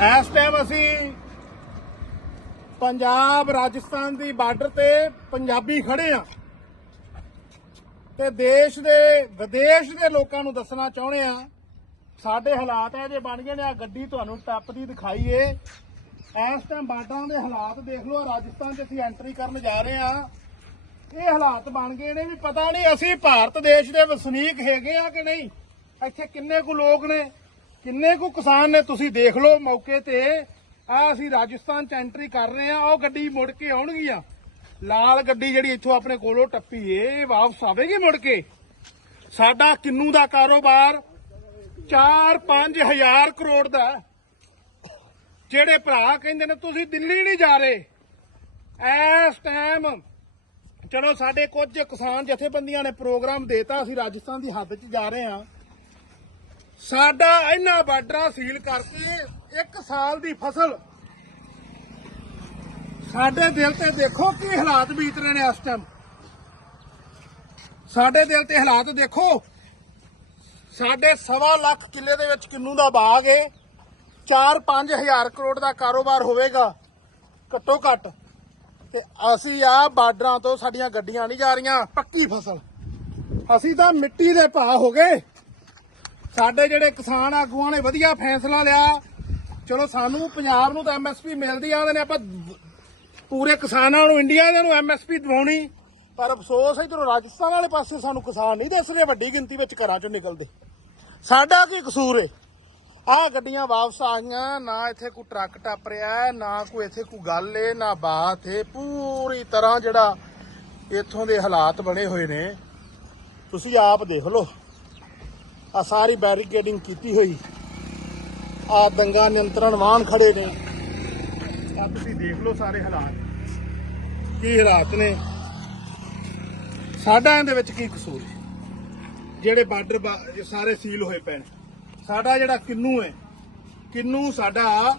ਇਸ ਟਾਈਮ ਅਸੀਂ ਪੰਜਾਬ, ਰਾਜਸਥਾਨ ਦੀ ਬਾਰਡਰ ਤੇ ਪੰਜਾਬੀ ਖੜੇ ਆ ਤੇ ਦੇਸ਼ ਦੇ, ਵਿਦੇਸ਼ ਦੇ ਲੋਕਾਂ ਨੂੰ ਦੱਸਣਾ ਚਾਹੁੰਦੇ ਆ ਸਾਡੇ ਹਾਲਾਤ ਇਹ ਜੇ ਬਣ ਗਏ ਨੇ ਆ ਗੱਡੀ ਤੁਹਾਨੂੰ ਟੱਪਦੀ ਦਿਖਾਈਏ ਇਸ ਟਾਈਮ ਬਾਰਡਰਾਂ ਦੇ ਹਾਲਾਤ ਦੇਖ ਲਓ ਰਾਜਸਥਾਨ 'ਚ ਅਸੀਂ ਐਂਟਰੀ ਕਰਨ ਜਾ ਰਹੇ ਆ ਇਹ ਹਾਲਾਤ ਬਣ ਗਏ ਨੇ ਵੀ ਪਤਾ ਨਹੀਂ ਅਸੀਂ ਭਾਰਤ ਦੇਸ਼ ਦੇ ਵਸਨੀਕ ਹੈਗੇ ਆ ਕਿ ਨਹੀਂ। ਇੱਥੇ ਕਿੰਨੇ ਕੁ ਲੋਕ ਨੇ? ਕਿੰਨੇ ਕੁ ਕਿਸਾਨ ਨੇ ਤੁਸੀਂ ਦੇਖ ਲਓ ਮੌਕੇ ਤੇ। ਆ ਅਸੀਂ ਰਾਜਸਥਾਨ ਚ ਐਂਟਰੀ ਕਰ ਰਹੇ ਆ ਉਹ ਗੱਡੀ ਮੁੜ ਕੇ ਆਉਣਗੀਆਂ। ਲਾਲ ਗੱਡੀ ਜਿਹੜੀ ਇੱਥੋਂ ਆਪਣੇ ਕੋਲੋਂ ਟੱਪੀ ਏ ਵਾਪਸ ਆਵੇਗੀ ਮੁੜ ਕੇ। ਸਾਡਾ ਕਿੰਨੂ ਦਾ ਕਾਰੋਬਾਰ? 4-5 ਹਜ਼ਾਰ ਕਰੋੜ ਦਾ। ਜਿਹੜੇ ਭਰਾ ਕਹਿੰਦੇ ਨੇ, ਤੁਸੀਂ ਦਿੱਲੀ ਨਹੀਂ ਜਾ ਰਹੇ। ਇਸ ਟਾਈਮ ਚਲੋ ਸਾਡੇ ਕੁਝ ਕਿਸਾਨ ਜਥੇਬੰਦੀਆਂ ਨੇ ਪ੍ਰੋਗਰਾਮ ਦੇਤਾ, ਅਸੀਂ ਰਾਜਸਥਾਨ ਦੀ ਹੱਦ 'ਚ ਜਾ ਰਹੇ ਹਾਂ। ਸਾਡਾ ਇਹਨਾਂ ਬਾਰਡਰਾਂ ਸੀਲ ਕਰਕੇ ਇੱਕ ਸਾਲ ਦੀ ਫਸਲ। ਸਾਡੇ ਦਿਲ ਤੇ ਦੇਖੋ ਕੀ ਹਾਲਾਤ ਬੀਤ ਰਹੇ ਨੇ ਇਸ ਟਾਈਮ ਸਾਡੇ ਦਿਲ ਤੇ ਹਾਲਾਤ ਦੇਖੋ। ਸਾਡੇ ਸਵਾ ਲੱਖ ਕਿੱਲੇ ਦੇ ਵਿੱਚ ਕਿੰਨੂ ਦਾ ਬਾਗ ਏ। 4-5 ਹਜ਼ਾਰ ਕਰੋੜ ਦਾ ਕਾਰੋਬਾਰ ਹੋਵੇਗਾ, ਘੱਟੋ ਘੱਟ। ਤੇ ਅਸੀਂ ਆ ਬਾਰਡਰਾਂ ਤੋਂ ਸਾਡੀਆਂ ਗੱਡੀਆਂ ਨਹੀਂ ਜਾ ਰਹੀਆਂ, ਪੱਕੀ ਫਸਲ। ਅਸੀਂ ਤਾਂ ਮਿੱਟੀ ਦੇ ਭਾਅ ਹੋ ਗਏ। ਸਾਡੇ ਜਿਹੜੇ ਕਿਸਾਨ ਆਗੂਆਂ ਨੇ ਵਧੀਆ ਫੈਸਲਾ ਲਿਆ। ਚਲੋ ਸਾਨੂੰ ਪੰਜਾਬ ਨੂੰ ਤਾਂ ਐਮਐਸਪੀ ਮਿਲਦੀ ਆਉਂਦੇ ਨੇ ਆਪਾਂ ਪੂਰੇ ਕਿਸਾਨਾਂ ਨੂੰ, ਇੰਡੀਆ ਦੇ ਨੂੰ ਐਮਐਸਪੀ ਦਿਵਾਉਣੀ। ਪਰ ਅਫਸੋਸ ਹੈ ਇਧਰੋਂ ਰਾਜਸਥਾਨ ਵਾਲੇ ਪਾਸੇ ਸਾਨੂੰ ਕਿਸਾਨ ਨਹੀਂ ਦਿਸ ਰਹੇ, ਵੱਡੀ ਗਿਣਤੀ ਵਿੱਚ ਘਰਾਂ ਚੋਂ ਨਿਕਲਦੇ। ਸਾਡਾ ਕੀ ਕਸੂਰ ਏ? ਆ ਗੱਡੀਆਂ ਵਾਪਸ ਆ ਗਈਆਂ, ਨਾ ਇੱਥੇ ਕੋਈ ਟਰੱਕ ਟੱਪ ਰਿਹਾ ਨਾ ਕੋਈ ਇੱਥੇ ਕੋਈ ਗੱਲ ਏ, ਨਾ ਬਾਤ ਏ। ਪੂਰੀ ਤਰ੍ਹਾਂ ਜਿਹੜਾ ਇੱਥੋਂ ਦੇ ਹਾਲਾਤ ਬਣੇ ਹੋਏ ਨੇ। ਤੁਸੀਂ ਆਪ ਦੇਖ ਲਓ। ਆ ਸਾਰੀ ਬੈਰੀਕੇਡਿੰਗ ਕੀਤੀ ਹੋਈ। ਆ ਦੰਗਾ ਨਿਯੰਤਰਣ ਵਾਹਨ ਖੜੇ ਨੇ। ਆ ਤੁਸੀਂ ਦੇਖ ਲਓ ਸਾਰੇ ਹਾਲਾਤ। ਕੀ ਹਾਲਾਤ ਨੇ। ਸਾਡਾ ਇਹਦੇ ਵਿੱਚ ਕੀ ਕਸੂਰ ਹੈ? ਜਿਹੜੇ ਬਾਰਡਰ ਸਾਰੇ ਸੀਲ ਹੋਏ ਪਏ ਨੇ। ਸਾਡਾ ਜਿਹੜਾ ਕਿੰਨੂ ਹੈ ਕਿੰਨੂ ਸਾਡਾ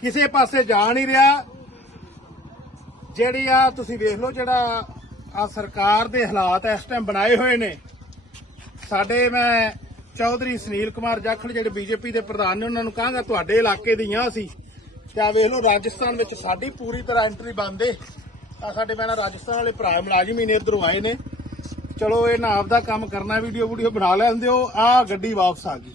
ਕਿਸੇ ਪਾਸੇ ਜਾ ਨਹੀਂ ਰਿਹਾ। ਜਿਹੜੀ ਆ ਤੁਸੀਂ ਵੇਖ ਲਓ ਜਿਹੜਾ ਆ ਸਰਕਾਰ ਦੇ ਹਾਲਾਤ ਇਸ ਟਾਈਮ ਬਣਾਏ ਹੋਏ ਨੇ। ਸਾਡੇ ਮੈਂ ਚੌਧਰੀ ਸੁਨੀਲ ਕੁਮਾਰ ਜਾਖੜ, ਜਿਹੜੇ ਬੀਜੇਪੀ ਦੇ ਪ੍ਰਧਾਨ ਨੇ, ਉਹਨਾਂ ਨੂੰ ਕਹਾਂਗਾ ਤੁਹਾਡੇ ਇਲਾਕੇ ਦੀਆਂ ਅਸੀਂ। ਤੇ ਆ ਵੇਖ ਲਓ, ਰਾਜਸਥਾਨ ਵਿੱਚ ਸਾਡੀ ਪੂਰੀ ਤਰ੍ਹਾਂ ਐਂਟਰੀ ਬੰਦ ਏ ਆ ਸਾਡੇ ਮੈਨਾਂ ਰਾਜਸਥਾਨ ਵਾਲੇ ਭਰਾ ਮੁਲਾਜ਼ਮ ਹੀ ਨੇ, ਇਧਰੋਂ ਆਏ ਨੇ। ਚਲੋ, ਇਹ ਨਾ ਆਪਦਾ ਕੰਮ ਕਰਨਾ ਵੀਡੀਓ ਵੀਡੀਓ ਬਣਾ ਲੈਂਦੇ ਹੋ ਆ ਗੱਡੀ ਵਾਪਸ ਆ ਗਈ।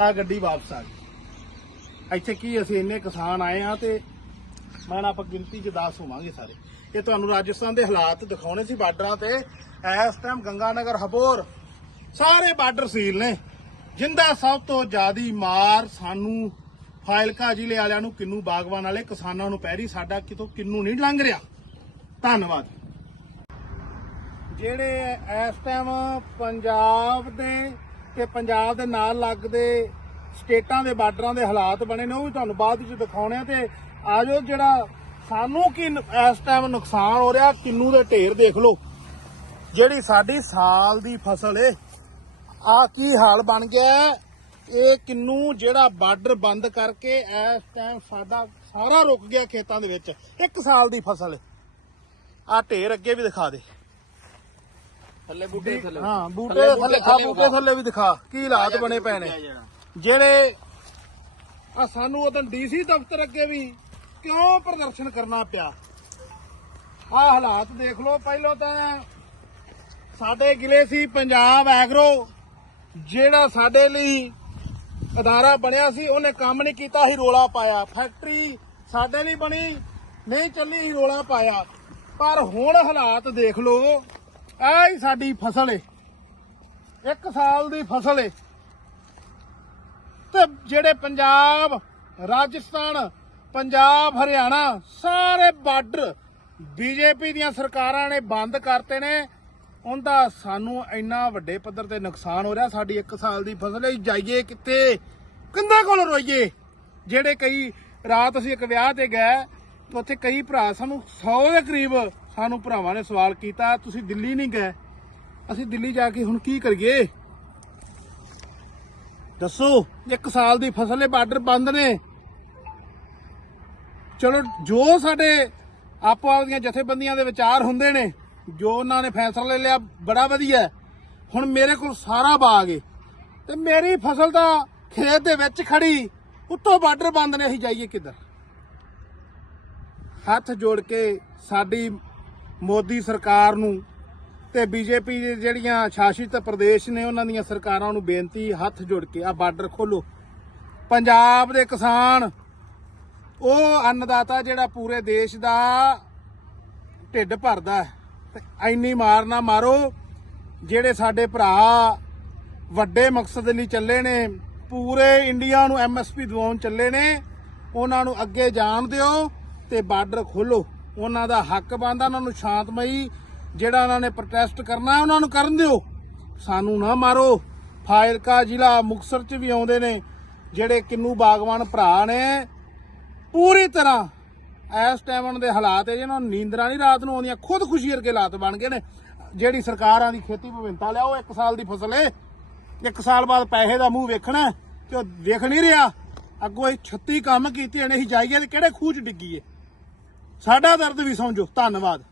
ਆ ਗੱਡੀ ਵਾਪਸ ਆ ਗਈ। ਇੱਥੇ ਕੀ ਅਸੀਂ ਇੰਨੇ ਕਿਸਾਨ ਆਏ ਆ ਤੇ ਮੈਂ ਨਾ ਆਪਾਂ ਗਿਣਤੀ 'ਚ 10 ਹੋਵਾਂਗੇ ਸਾਰੇ। ਇਹ ਤੁਹਾਨੂੰ ਰਾਜਸਥਾਨ ਦੇ ਹਾਲਾਤ ਦਿਖਾਉਣੇ ਸੀ ਬਾਰਡਰਾਂ ਤੇ। ਇਸ ਟਾਈਮ ਗੰਗਾਨਗਰ, ਹਬੋਰ, ਸਾਰੇ ਬਾਰਡਰ ਸੀਲ ਨੇ। ਜਿੰਦਾ ਸਭ ਤੋਂ ਜ਼ਿਆਦੀ ਮਾਰ ਸਾਨੂੰ ਫਾਇਲਕਾ ਜ਼ਿਲ੍ਹੇ ਵਾਲਿਆਂ ਨੂੰ, ਕਿੰਨੂ ਬਾਗਵਾਨ ਵਾਲੇ ਕਿਸਾਨਾਂ ਨੂੰ ਪੈ ਰਹੀ। ਸਾਡਾ ਕਿਤੋਂ ਕਿੰਨੂ ਨਹੀਂ ਲੰਘ ਰਿਹਾ। ਧੰਨਵਾਦ। ਜਿਹੜੇ ਇਸ ਟਾਈਮ ਪੰਜਾਬ ਦੇ ਤੇ ਪੰਜਾਬ ਦੇ ਨਾਲ ਲੱਗਦੇ ਸਟੇਟਾਂ ਦੇ ਬਾਰਡਰਾਂ ਦੇ ਹਾਲਾਤ ਬਣੇ ਨੇ, ਉਹ ਵੀ ਤੁਹਾਨੂੰ ਬਾਅਦ ਵਿੱਚ ਦਿਖਾਉਣੇ ਆ ਤੇ ਆਜੋ ਜਿਹੜਾ ਸਾਨੂੰ ਕੀ ਇਸ ਟਾਈਮ ਨੁਕਸਾਨ ਹੋ ਰਿਹਾ ਕਿੰਨੂ ਦੇ ਢੇਰ ਦੇਖ ਲਓ। ਜਿਹੜੀ ਸਾਡੀ ਸਾਲ ਦੀ ਫਸਲ ਏ ਆ ਕੀ ਹਾਲ ਬਣ ਗਿਆ? ਇਹ ਕਿੰਨੂ ਜਿਹੜਾ ਬਾਰਡਰ ਬੰਦ ਕਰਕੇ ਇਸ ਟਾਈਮ ਸਾਡਾ ਸਾਰਾ ਰੁਕ ਗਿਆ ਖੇਤਾਂ ਦੇ ਵਿੱਚ ਇੱਕ ਸਾਲ ਦੀ ਫਸਲ ਆ ਢੇਰ ਅੱਗੇ ਵੀ ਦਿਖਾ ਦੇ। ਥੱਲੇ ਬੂਟੇ ਥੱਲੇ। ਹਾਂ ਬੂਟੇ ਥੱਲੇ ਆ ਬੂਟੇ ਥੱਲੇ ਵੀ ਦਿਖਾ ਕੀ ਹਾਲਾਤ ਬਣੇ ਪਏ ਨੇ। ਜਿਹੜੇ ਆ ਸਾਨੂੰ ਉਦੋਂ ਡੀਸੀ ਦਫ਼ਤਰ ਅੱਗੇ ਵੀ ਕਿਉਂ ਪ੍ਰਦਰਸ਼ਨ ਕਰਨਾ ਪਿਆ? ਆ ਹਾਲਾਤ ਦੇਖ ਲਓ, ਪਹਿਲਾਂ ਤਾਂ ਸਾਡੇ ਗਿਲੇ ਸੀ ਪੰਜਾਬ ਐਗਰੋ, ਜਿਹੜਾ ਸਾਡੇ ਲਈ ਅਦਾਰਾ ਬਣਿਆ ਸੀ, ਉਹਨੇ ਕੰਮ ਨਹੀਂ ਕੀਤਾ ਸੀ ਰੋਲਾ ਪਾਇਆ। ਫੈਕਟਰੀ ਸਾਡੇ ਲਈ ਬਣੀ, ਨਹੀਂ ਚੱਲੀ ਸੀ ਰੋਲਾ ਪਾਇਆ। ਪਰ ਹੁਣ ਹਾਲਾਤ ਦੇਖ ਲਓ, ਆਹ ਹੀ ਸਾਡੀ ਫਸਲ ਏ। ਇੱਕ ਸਾਲ ਦੀ ਫਸਲ ਏ। ਤੇ ਜਿਹੜੇ ਪੰਜਾਬ, ਰਾਜਸਥਾਨ ਪੰਜਾਬ, ਹਰਿਆਣਾ, ਸਾਰੇ ਬਾਰਡਰ ਬੀਜੇਪੀ ਦੀਆਂ ਸਰਕਾਰਾਂ ਨੇ ਬੰਦ ਕਰਤੇ ਨੇ। ਉਹਦਾ ਸਾਨੂੰ ਇੰਨਾ ਵੱਡੇ ਪੱਧਰ ਤੇ ਨੁਕਸਾਨ ਹੋ ਰਿਹਾ, ਸਾਡੀ 1 ਸਾਲ ਦੀ ਫਸਲ ਹੈ, ਜਾਈਏ ਕਿੱਥੇ? ਕਿੰਦੇ ਕੋਲ ਰੋਈਏ। ਜਿਹੜੇ ਕਈ ਰਾਤ ਅਸੀਂ ਇੱਕ ਵਿਆਹ ਤੇ ਗਏ, ਉੱਥੇ ਕਈ ਭਰਾ ਸਾਨੂੰ 100 ਦੇ ਕਰੀਬ ਸਾਨੂੰ ਭਰਾਵਾਂ ਨੇ ਸਵਾਲ ਕੀਤਾ, ਤੁਸੀਂ ਦਿੱਲੀ ਨਹੀਂ ਗਏ? ਅਸੀਂ ਦਿੱਲੀ ਜਾ ਕੇ ਹੁਣ ਕੀ ਕਰੀਏ? ਦੱਸੋ, ਇੱਕ ਸਾਲ ਦੀ ਫਸਲ ਦੇ ਬਾਰਡਰ ਬੰਦ ਨੇ। ਚਲੋ, ਜੋ ਸਾਡੇ ਆਪੋ ਆਪ ਦੀਆਂ ਜਥੇਬੰਦੀਆਂ ਦੇ ਵਿਚਾਰ ਹੁੰਦੇ ਨੇ, ਜੋ ਉਹਨਾਂ ਨੇ ਫੈਸਲਾ ਲੈ ਲਿਆ, ਬੜਾ ਵਧੀਆ ਹੁਣ ਮੇਰੇ ਕੋਲ ਸਾਰਾ ਬਾਗ ਏ। ਤੇ ਮੇਰੀ ਫਸਲ ਤਾਂ ਖੇਤ ਦੇ ਵਿੱਚ ਖੜੀ, ਉੱਤੋਂ ਬਾਰਡਰ ਬੰਦ ਨੇ, ਅਸੀਂ ਜਾਈਏ ਕਿੱਧਰ? ਹੱਥ ਜੋੜ ਕੇ ਸਾਡੀ ਮੋਦੀ ਸਰਕਾਰ ਨੂੰ ਤੇ ਬੀਜੇਪੀ ਦੇ ਜਿਹੜੀਆਂ ਸ਼ਾਸਿਤ ਪ੍ਰਦੇਸ਼ ਨੇ, ਉਹਨਾਂ ਦੀਆਂ ਸਰਕਾਰਾਂ ਨੂੰ ਬੇਨਤੀ, ਹੱਥ ਜੋੜ ਕੇ ਆ ਬਾਰਡਰ ਖੋਲੋ ਪੰਜਾਬ ਦੇ ਕਿਸਾਨ ਉਹ ਅੰਨਦਾਤਾ ਜਿਹੜਾ ਪੂਰੇ ਦੇਸ਼ ਦਾ ਢਿੱਡ ਭਰਦਾ ਹੈ, ਤੇ ਐਨੀ ਮਾਰ ਨਾ ਮਾਰੋ, ਜਿਹੜੇ ਸਾਡੇ ਭਰਾ ਵੱਡੇ ਮਕਸਦ ਲਈ ਚੱਲੇ ਨੇ, ਪੂਰੇ ਇੰਡੀਆ ਨੂੰ ਐਮਐਸਪੀ ਦਿਵਾਉਣ ਚੱਲੇ ਨੇ, ਉਹਨਾਂ ਨੂੰ ਅੱਗੇ ਜਾਣ ਦਿਓ ਤੇ ਬਾਰਡਰ ਖੋਲੋ ਉਹਨਾਂ ਦਾ ਹੱਕ ਬਣਦਾ, ਉਹਨਾਂ ਨੂੰ ਸ਼ਾਂਤਮਈ ਜਿਹੜਾ ਉਹਨਾਂ ਨੇ ਪ੍ਰੋਟੈਸਟ ਕਰਨਾ, ਉਹਨਾਂ ਨੂੰ ਕਰਨ ਦਿਓ। ਸਾਨੂੰ ਨਾ ਮਾਰੋ। ਫਾਇਲਕਾ ਜ਼ਿਲ੍ਹਾ ਮੁਕਤਸਰ ਚ ਵੀ ਆਉਂਦੇ ਨੇ, ਜਿਹੜੇ ਕਿੰਨੂ ਬਾਗਵਾਨ ਭਰਾ ਨੇ ਪੂਰੀ ਤਰ੍ਹਾਂ ਇਸ ਟਾਈਮ ਉਹਨਾਂ ਦੇ ਹਾਲਾਤ ਹੈ ਜਿਹਨਾਂ ਨੂੰ ਨੀਂਦਰਾਂ ਨਹੀਂ ਰਾਤ ਨੂੰ ਆਉਂਦੀਆਂ ਖੁਦ ਖੁਸ਼ੀ ਵਰਗੇ ਹਾਲਾਤ ਬਣ ਗਏ ਨੇ। ਜਿਹੜੀ ਸਰਕਾਰਾਂ ਦੀ ਖੇਤੀ ਵਿਭਿੰਨਤਾ ਉਹ ਇੱਕ ਸਾਲ ਦੀ ਫਸਲ ਏ। ਇੱਕ ਸਾਲ ਬਾਅਦ ਪੈਸੇ ਦਾ ਮੂੰਹ ਵੇਖਣਾ ਹੈ, ਤੇ ਉਹ ਵੇਖ ਨਹੀਂ ਰਿਹਾ। ਅੱਗੋਂ ਇਹ 36 ਕੰਮ ਕੀਤੇ ਨੇ ਅਸੀਂ ਜਾਈਏ ਤੇ ਕਿਹੜੇ ਖੂਹ ਚ ਡਿੱਗੀਏ। ਸਾਡਾ ਦਰਦ ਵੀ ਸਮਝੋ। ਧੰਨਵਾਦ।